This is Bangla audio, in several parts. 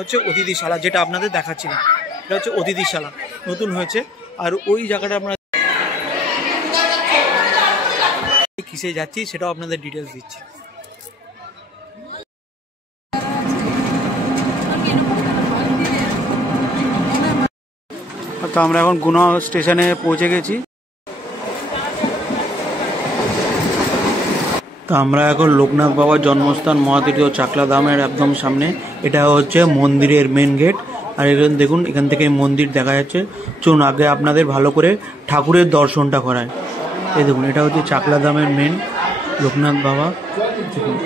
হচ্ছে অতিথিশালা, যেটা আপনাদের দেখাচ্ছিলাম, এটা হচ্ছে অতিথিশালা, নতুন হয়েছে। আর ওই জায়গাটা আমরা কিসে যাচ্ছি সেটাও আপনাদের ডিটেলস দিচ্ছি। তো আমরা এখন গুনা স্টেশনে পৌঁছে গেছি। তো আমরা এখন লোকনাথ বাবার জন্মস্থান মহাতীর্থ চাকলা ধামের একদম সামনে। এটা হচ্ছে মন্দিরের মেন গেট। আর এখানে দেখুন, এখান থেকে মন্দির দেখা যাচ্ছে। চলুন আগে আপনাদের ভালো করে ঠাকুরের দর্শনটা করায়। এই দেখুন, এটা হচ্ছে চাকলা ধামের মেন লোকনাথ বাবা। দেখুন,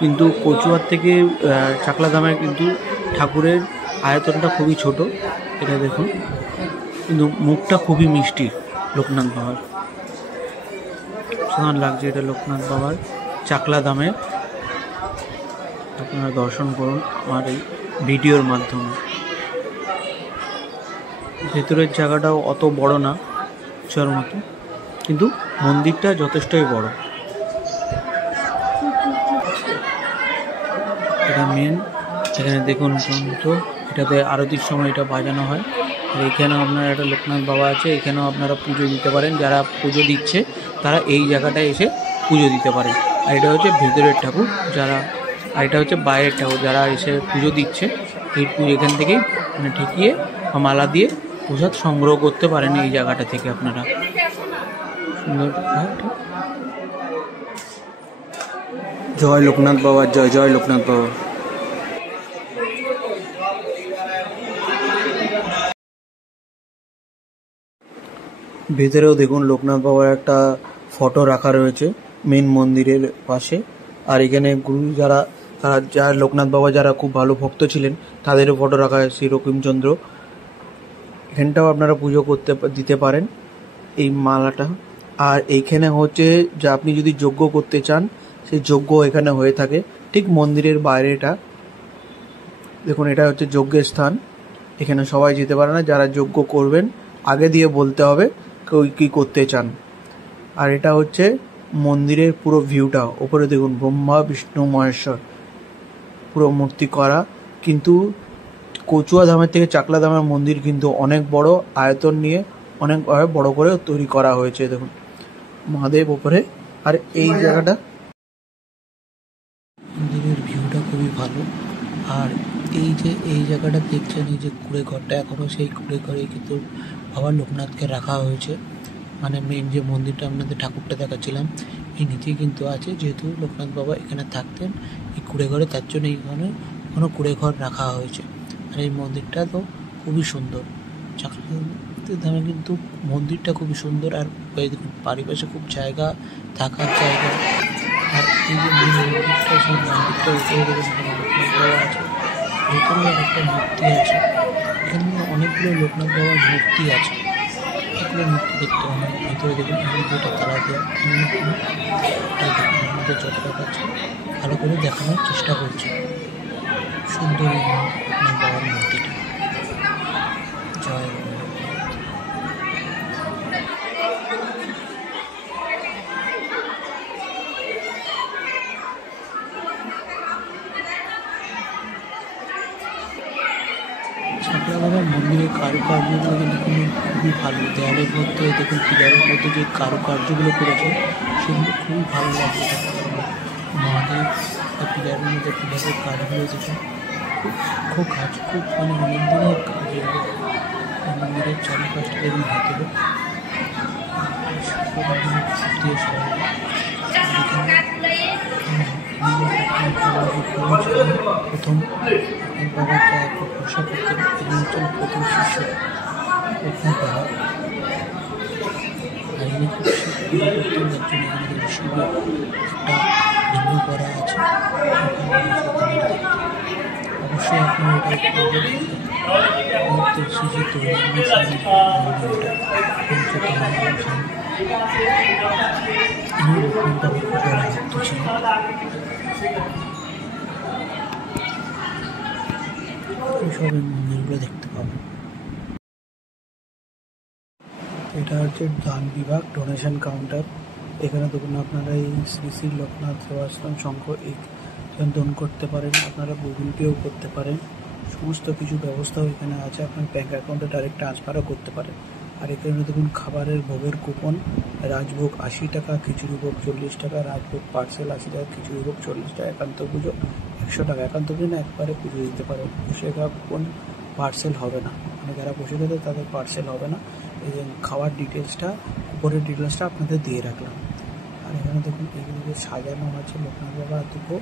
কিন্তু কচুয়ার থেকে চাকলা ধামের কিন্তু ঠাকুরের আয়তনটা খুবই ছোট। এটা দেখুন, কিন্তু মুখটা খুবই মিষ্টি লোকনাথ বাবার। সুন্দর লাগছে এটা লোকনাথ বাবার চাকলা ধামে। আপনারা দর্শন করুন আমার এই ভিডিওর মাধ্যমে। ভেতরের জায়গাটাও অত বড় না, চোর মতো, কিন্তু মন্দিরটা যথেষ্টই বড়। এটা মেন। এখানে দেখুন যন্ত্র, এটাতে আরতির সময় এটা বাজানো হয়। আর এখানেও আপনার একটা লোকনাথ বাবা আছে, এখানেও আপনারা পুজো দিতে পারেন। যারা পুজো দিচ্ছে তারা এই জায়গাটায় এসে পুজো দিতে পারে। আর এটা হচ্ছে ভেতরের ঠাকুর, আর এটা হচ্ছে বাইরের ঠাকুর। যারা এসে পুজো দিচ্ছে এই পুজো এখান থেকেই মানে ঠেকিয়ে মালা দিয়ে প্রসাদ সংগ্রহ করতে পারেন এই জায়গাটা থেকে আপনারা। সুন্দর। জয় লোকনাথ বাবা, জয় জয় লোকনাথ বাবা। ভেতরেও দেখুন লোকনাথ বাবার একটা ফটো রাখা রয়েছে মেন মন্দিরের পাশে। আর এখানে গুরু যারা লোকনাথ বাবা যারা খুব ভালো ভক্ত ছিলেন তাদেরও ফটো রাখা হয়, শ্রী রকিমচন্দ্র। এখানটাও আপনারা পুজো দিতে পারেন এই মালাটা। আর এইখানে হচ্ছে যে আপনি যদি যজ্ঞ করতে চান সেই যজ্ঞ এখানে হয়ে থাকে ঠিক মন্দিরের বাইরেটা। দেখুন, এটা হচ্ছে যজ্ঞের স্থান। এখানে সবাই যেতে পারে না, যারা যজ্ঞ করবেন আগে দিয়ে বলতে হবে কী করতে চান। আর এটা হচ্ছে মন্দিরের পুরো ভিউটা। ওপরে দেখুন ব্রহ্মা বিষ্ণু মহেশ্বর পুরো মূর্তি করা। কিন্তু কচুয়া ধামের থেকে চাকলা ধামের মন্দির কিন্তু অনেক বড় আয়তন নিয়ে, অনেক বড় করে তৈরি করা হয়েছে। দেখুন মহাদেব ওপরে। আর এই জায়গাটা মন্দিরের ভিউটা খুবই ভালো। আর এই জায়গাটা দেখছেন, এই যে কুড়ে ঘরটা, এখনও সেই কুড়ে ঘরে কিন্তু বাবা লোকনাথকে রাখা হয়েছে। মানে মেন যে মন্দিরটা আপনাদের ঠাকুরটা দেখাচ্ছিলাম এই নিচেই কিন্তু আছে। যেহেতু লোকনাথ বাবা এখানে থাকতেন এই কুড়ে ঘরে, তার জন্য এইখানে কোনো কুড়ে ঘর রাখা হয়েছে। আর এই মন্দিরটা তো খুবই সুন্দর। চাকলা ধামে কিন্তু মন্দিরটা খুবই সুন্দর। আর দেখুন পারিপাশে খুব জায়গা, থাকার জায়গা। আর এই যে মেন মন্দিরটা, সেই মন্দিরটা উপরে দেখুন লোকনাথ বাবা আছে, ভেতরে একটা মূর্তি আছে। এখানে অনেকগুলো লোকনাথ বাবার মূর্তি আছে, এগুলো মূর্তি দেখতে হয়। ভেতরে দেখুন যেটা তালা দেওয়া, দেখুন আমাদের যতটা পাচ্ছে ভালো করে দেখানোর চেষ্টা করছে। সুন্দর এই লোকনাথ বাবার মূর্তিটা। জয় চাকলা বাবার মন্দিরের কারুকার্যগুলো কিন্তু খুবই ভালো। দেয়ালের মধ্যে দেখুন পিলারের মধ্যে যে কারুকার্যগুলো করেছে সেগুলো খুবই ভালো লাগছে। মহাদেব পিলারের মধ্যে পিলারের কাজগুলো দেখুন খুব কাজ, খুব মানে অনেক দিনের কাজ। মন্দিরের চারিপাশটা দেখুন ভেতরে দিয়ে প্রথম বাবার যা একটা পোশাক করতেন এবং প্রথম শিষ্য লোকনাথ বাবা। আর এখানে খুব শিব পুজো করতেন, যার জন্য এখানে দেখুন শিবের একটা লিঙ্গ করা আছে। অবশ্যই আপনারা এটা করবেন। সব মন্দিরগুলো দেখতে পাবেন। এটা হচ্ছে দান বিভাগ, ডোনেশন কাউন্টার। এখানে দেখুন আপনারা এই শ্রী শ্রী লোকনাথ সেবাশ্রম সংঘ এই দান করতে পারেন, আপনারা গুগল পেও করতে পারেন। সমস্ত কিছু ব্যবস্থাও এখানে আছে, আপনার ব্যাঙ্ক অ্যাকাউন্টে ডাইরেক্ট ট্রান্সফারও করতে পারেন। আর এখানে দেখুন খাবারের ভোগের কুপন, রাজভোগ 80 টাকা, খিচুড়ি ভোগ 40 টাকা, রাজভোগ পার্সেল 80 টাকা, খিচুড়ি ভোগ 40 টাকা, একান্ত পুজো 100 টাকা। একান্ত পুজো না, একবারে পুজো দিতে পারেন। বসে কুপন পার্সেল হবে না, মানে যারা বসে থাকে তাদের পার্সেল হবে না। এই যে খাওয়ার ডিটেলসটা, উপরের ডিটেলসটা আপনাদের দিয়ে রাখলাম। আর এখানে দেখুন এইগুলো সাজানো আছে লোকনাথ বাবা দুটো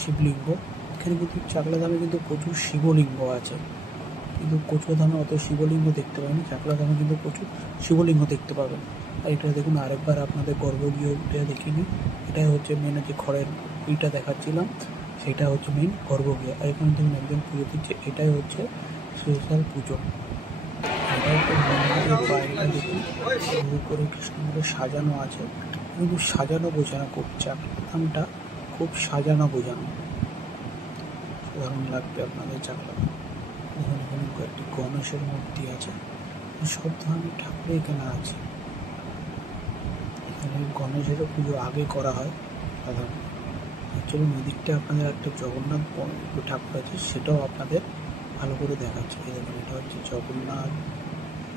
শিবলিঙ্গ। এখানে কিন্তু চাকলাধামে কিন্তু প্রচুর শিবলিঙ্গ আছে, কিন্তু কচুয়াধামে অত শিবলিঙ্গ দেখতে পাবেন, চাকলাধামে কিন্তু প্রচুর শিবলিঙ্গ দেখতে পাবেন। আর এটা দেখুন আরেকবার আপনাদের গর্ভগৃহটা দেখিনি, এটাই হচ্ছে মেন যে খড়ের ওইটা দেখাচ্ছিলাম, সেটা হচ্ছে মেন গর্ভগৃহ। আর এখানে দেখুন একজন পুজো দিচ্ছে, এটাই হচ্ছে স্পেশাল পুজো। এটা হচ্ছে মন্দিরের বাইরেটা দেখুন করে কি সুন্দর সাজানো আছে, কিন্তু সাজানো বোঝানো খুব, চাকলাধামটা খুব সাজানো বোঝানো, দারুণ লাগবে আপনাদের চাকলাধাম। এখানে কয়েকটি গণেশের মূর্তি আছে, সব ধরনের ঠাকুর এখানে আছে। এখানে গণেশেরও পুজো আগে করা হয় সাধারণত। অ্যাকচুয়ালি নদীরটা আপনাদের একটা জগন্নাথ ঠাকুর আছে, সেটাও আপনাদের ভালো করে দেখাচ্ছে। এই দেখুন এটা হচ্ছে জগন্নাথ,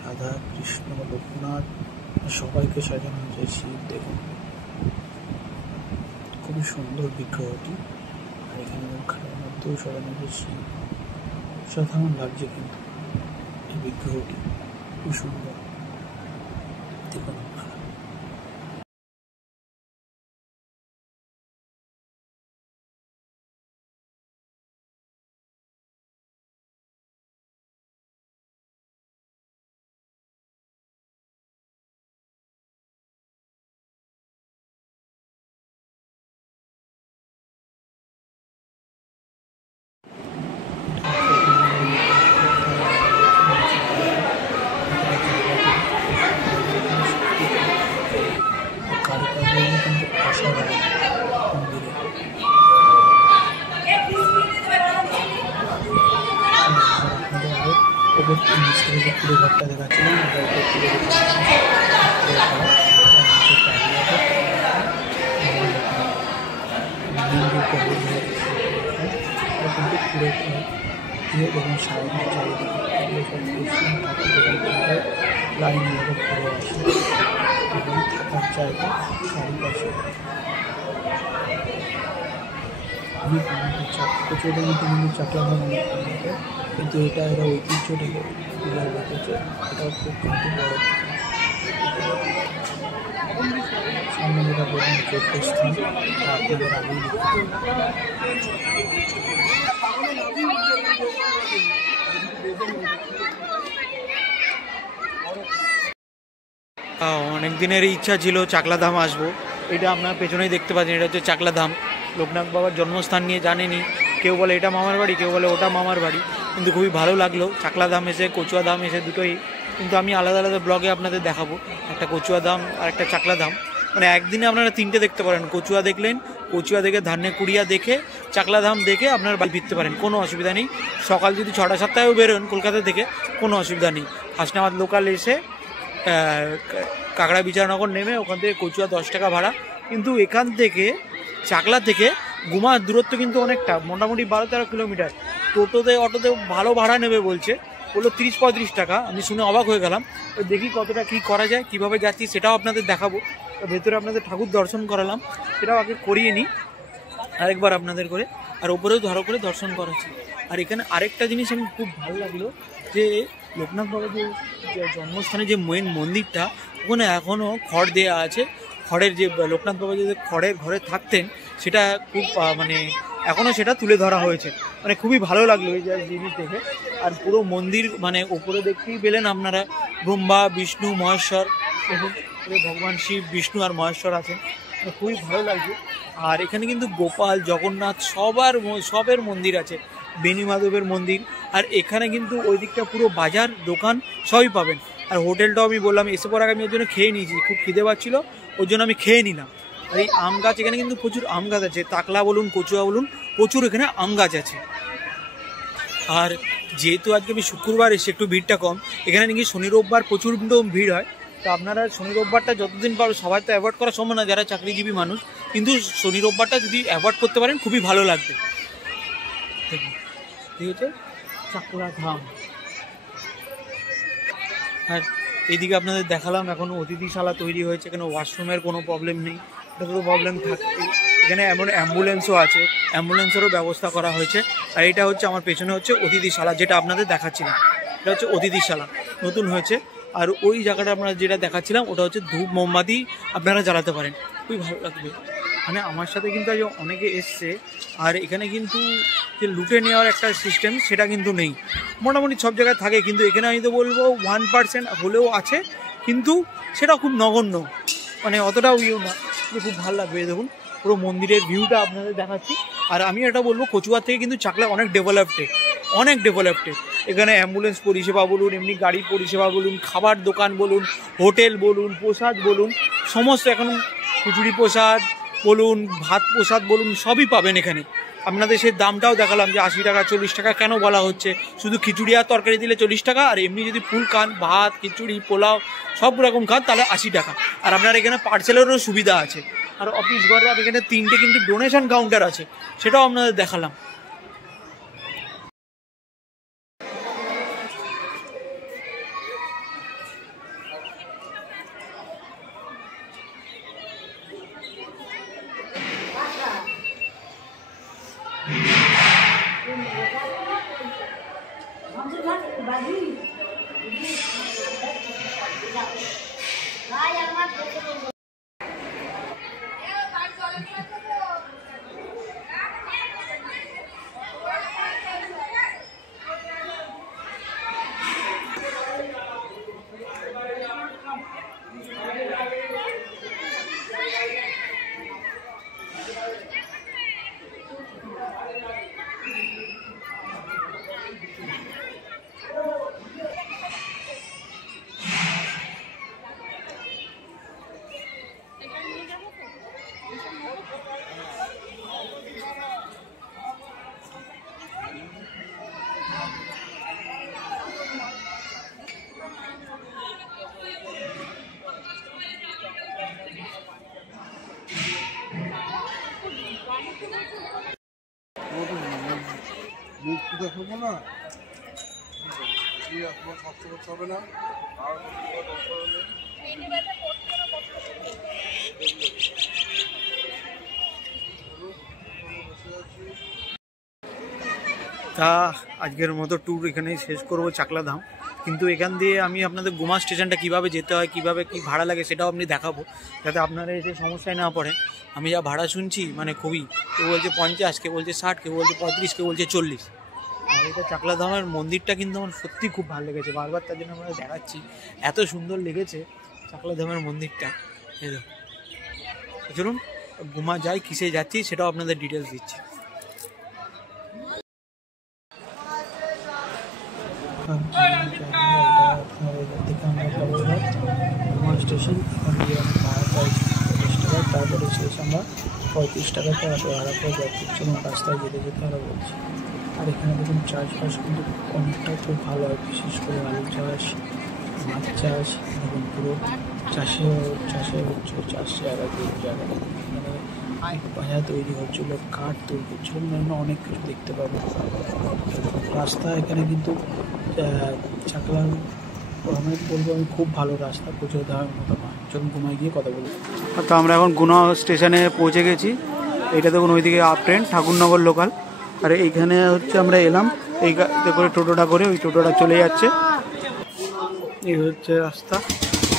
রাধা কৃষ্ণ, লোকনাথ, সবাইকে সাজানো হয়েছে। শিব দেখুন খুবই সুন্দর বিগ্রহটি। আর এখানে খাটের মধ্যেও সাজানো হয়েছে শিব, সাধারণ লাগছে কিন্তু এই বিগ্রহটি খুব সুন্দর দেখুন। পুরো ঘরটা দেখাচ্ছিলাম, এবং সারাদিন চারিদিকে লাইন এভাবে ঘুরে আসে এবং থাকার জায়গা চারিপাশে। কচুয়াদের মধ্যে কিন্তু চাকলাধাম অনেক মতো, কিন্তু এটা এরা ঐতিহ্যটাকে তুলে রেখেছে, এটাও খুব কিন্তু বড়। সামনে যেটা বলুন তীর্থস্থান, আপনাদের আগেই অনেক দিনের ইচ্ছা ছিল চাকলাধাম আসবো। এটা আপনার পেছনেই দেখতে পাচ্ছেন, এটা হচ্ছে চাকলাধাম। লোকনাথ বাবার জন্মস্থান নিয়ে জানেনই, কেউ বলে এটা মামার বাড়ি, কেউ বলে ওটা মামার বাড়ি, কিন্তু খুবই ভালো লাগলো চাকলাধাম এসে, কচুয়াধাম এসে, দুটোই কিন্তু আমি আলাদা আলাদা ব্লগে আপনাদের দেখাবো, একটা কচুয়াধাম আর একটা চাকলাধাম। মানে একদিনে আপনারা তিনটে দেখতে পারেন। কচুয়া দেখলেন, কচুয়া দেখে ধান্যকুড়িয়া দেখে চাকলাধাম দেখে আপনার বাড়ি ফিরতে পারেন, কোনো অসুবিধা নেই। সকাল যদি 6টা-7টায়ও বেরোন কলকাতা থেকে, কোনো অসুবিধা নেই। হাসনাবাদ লোকাল এসে কাকড়া বিচারনগর নেমে ওখান থেকে কচুয়া 10 টাকা ভাড়া। কিন্তু এখান থেকে চাকলা থেকে গুমার দূরত্ব কিন্তু অনেকটা, মোটামুটি 12-13 কিলোমিটার। টোটোতে অটোতে ভালো ভাড়া নেবে বলছে, বললো 30-35 টাকা। আমি শুনে অবাক হয়ে গেলাম। দেখি কতটা কী করা যায়, কীভাবে যাচ্ছি সেটাও আপনাদের দেখাবো। ভেতরে আপনাদের ঠাকুর দর্শন করালাম, সেটাও আগে করিয়ে নিই আরেকবার আপনাদের করে, আর ওপরেও ধরো করে দর্শন করাচ্ছি। আর এখানে আরেকটা জিনিস আমি খুব ভালো লাগলো, যে লোকনাথ বাবার যে জন্মস্থানে যে মেন মন্দিরটা, ওখানে এখনও খড় দেওয়া আছে। খড়ের যে লোকনাথ বাবা যে খড়ের ঘরে থাকতেন, সেটা খুব মানে এখনও সেটা তুলে ধরা হয়েছে। মানে খুবই ভালো লাগলো এই জিনিস দেখে। আর পুরো মন্দির মানে ওপরে দেখতেই পেলেন আপনারা, ব্রহ্মা, বিষ্ণু, মহেশ্বর, ভগবান শিব, বিষ্ণু আর মহেশ্বর আছেন, খুবই ভালো লাগছে। আর এখানে কিন্তু গোপাল, জগন্নাথ সবের মন্দির আছে, বেণী মাধবের মন্দির। আর এখানে কিন্তু ওই দিকটা পুরো বাজার, দোকান সবই পাবেন। আর হোটেলটাও আমি বললাম এসে পর আগে আমি ওর জন্য খেয়ে নিয়েছি, খুব খিদে পাচ্ছিলো ওর জন্য আমি খেয়ে নিলাম। আর এই আম গাছ, এখানে কিন্তু প্রচুর আম গাছ আছে, তাকলা বলুন, কচুয়া বলুন, প্রচুর এখানে আম গাছ আছে। আর যেহেতু আজকে আমি শুক্রবার এসে একটু ভিড়টা কম, এখানে নাকি শনি রোববার প্রচুর ভিড় হয়। তো আপনারা শনি রোববারটা যতদিন পারো, সবাই তো অ্যাভয়েড করা সম্ভব না যারা চাকরিজীবী মানুষ, কিন্তু শনি রোববারটা যদি অ্যাভয়েড করতে পারেন খুবই ভালো লাগবে। ঠিক আছে, চাকলা ধাম। আর এইদিকে আপনাদের দেখালাম এখন অতিথিশালা তৈরি হয়েছে, এখানে ওয়াশরুমের কোনো প্রবলেম নেই, এটা তো প্রবলেম থাকছে। এখানে এমন অ্যাম্বুলেন্সও আছে, অ্যাম্বুলেন্সেরও ব্যবস্থা করা হয়েছে। আর এটা হচ্ছে আমার পেছনে হচ্ছে অতিথিশালা, যেটা আপনাদের দেখাচ্ছিলাম, এটা হচ্ছে অতিথিশালা, নতুন হয়েছে। আর ওই জায়গাটা আমরা যেটা দেখাচ্ছিলাম ওটা হচ্ছে ধূপ মোমবাতি আপনারা জ্বালাতে পারেন, খুবই ভালো লাগবে। মানে আমার সাথে কিন্তু আজ অনেকে এসছে, আর এখানে কিন্তু যে লুটে নেওয়ার একটা সিস্টেম সেটা কিন্তু নেই, মোটামুটি সব জায়গায় থাকে, কিন্তু এখানে আমি তো বলবো 1% হলেও আছে, কিন্তু সেটা খুব নগণ্য, মানে অতটাও না, কিন্তু খুব ভালো লাগবে। দেখুন পুরো মন্দিরের ভিউটা আপনাদের দেখাচ্ছি। আর আমি এটা বলবো কচুয়ার থেকে কিন্তু চাকলা অনেক ডেভেলপড। এখানে অ্যাম্বুলেন্স পরিষেবা বলুন, এমনি গাড়ি পরিষেবা বলুন, খাবার দোকান বলুন, হোটেল বলুন, প্রসাদ বলুন, সমস্ত এখন খিচুড়ি প্রসাদ বলুন, ভাত প্রসাদ বলুন, সবই পাবেন এখানে। আপনাদের সেই দামটাও দেখালাম যে 80 টাকা 40 টাকা কেন বলা হচ্ছে, শুধু খিচুড়ি আর তরকারি দিলে 40 টাকা, আর এমনি যদি ফুল খান, ভাত, খিচুড়ি, পোলাও সব রকম খান তাহলে 80 টাকা। আর আপনার এখানে পার্সেলেরও সুবিধা আছে। আর অফিস ঘরে এখানে 3টে কিন্তু ডোনেশন কাউন্টার আছে, সেটাও আপনাদের দেখালাম। দেখাবো না, স্বাস্থ্য করতে হবে না। তা আজকের মতো ট্যুর এখানেই শেষ করব চাকলা ধাম। কিন্তু এখান দিয়ে আমি আপনাদের গুমা স্টেশনটা কীভাবে যেতে হয়, কীভাবে কী ভাড়া লাগে সেটাও আপনি দেখাবো, যাতে আপনারা এসে সমস্যায় না পড়ে। আমি যা ভাড়া শুনছি মানে খুবই, কেউ বলছে 50, কেউ বলছে 60, কেউ বলছে 35, কেউ বলছে 40। আর এটা চাকলা ধামের মন্দিরটা কিন্তু আমার সত্যি খুব ভালো লেগেছে, বারবার তার জন্য আমরা দেখাচ্ছি, এত সুন্দর লেগেছে চাকলা ধামের মন্দিরটা। এই দেখুন, চলুন গুমা যাই, কিসে যাচ্ছি সেটাও আপনাদের ডিটেলস দিচ্ছি। স্টেশন ভাড়া চাইছি 40 টাকা, তারপরে শেষ আমরা 35 টাকাতে অটো ভাড়া করে যাচ্ছি। চলুন রাস্তায় যেতে যেতে আরও বলছি। আর এখানে দেখুন চাষবাস কিন্তু অনেকটা খুব ভালো হয়, বিশেষ করে আলু চাষ, মাছ চাষ, দেখুন পুরো চাষে হচ্ছে, চাষ জায়গা মানে বাজার তৈরি হচ্ছিলো, কাঠ তৈরি হচ্ছিলো, মানে অনেক কিছু দেখতে পাবো। রাস্তা এখানে কিন্তু চাকলার আমি বলবো আমি খুব ভালো রাস্তা, প্রচুর ধামের মতো নয়। চলুন ঘুমায় গিয়ে কথা বলবো। তো আমরা এখন গুনা স্টেশনে পৌঁছে গেছি। এইটা দেখুন ওইদিকে আপ ট্রেন ঠাকুরনগর লোকাল, আর এইখানে হচ্ছে আমরা এলাম এই করে টোটোটা করে, ওই টোটোটা চলে যাচ্ছে। এই হচ্ছে রাস্তা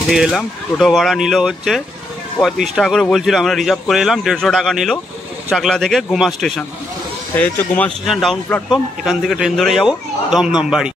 দিয়ে এলাম। টোটো ভাড়া নিল হচ্ছে 35 টাকা করে বলছিল, আমরা রিজার্ভ করে এলাম, 150 টাকা নিল চাকলা থেকে গুমা স্টেশন। এই হচ্ছে গুমা স্টেশন ডাউন প্ল্যাটফর্ম, এখান থেকে ট্রেন ধরে যাব দমদম বাড়ি।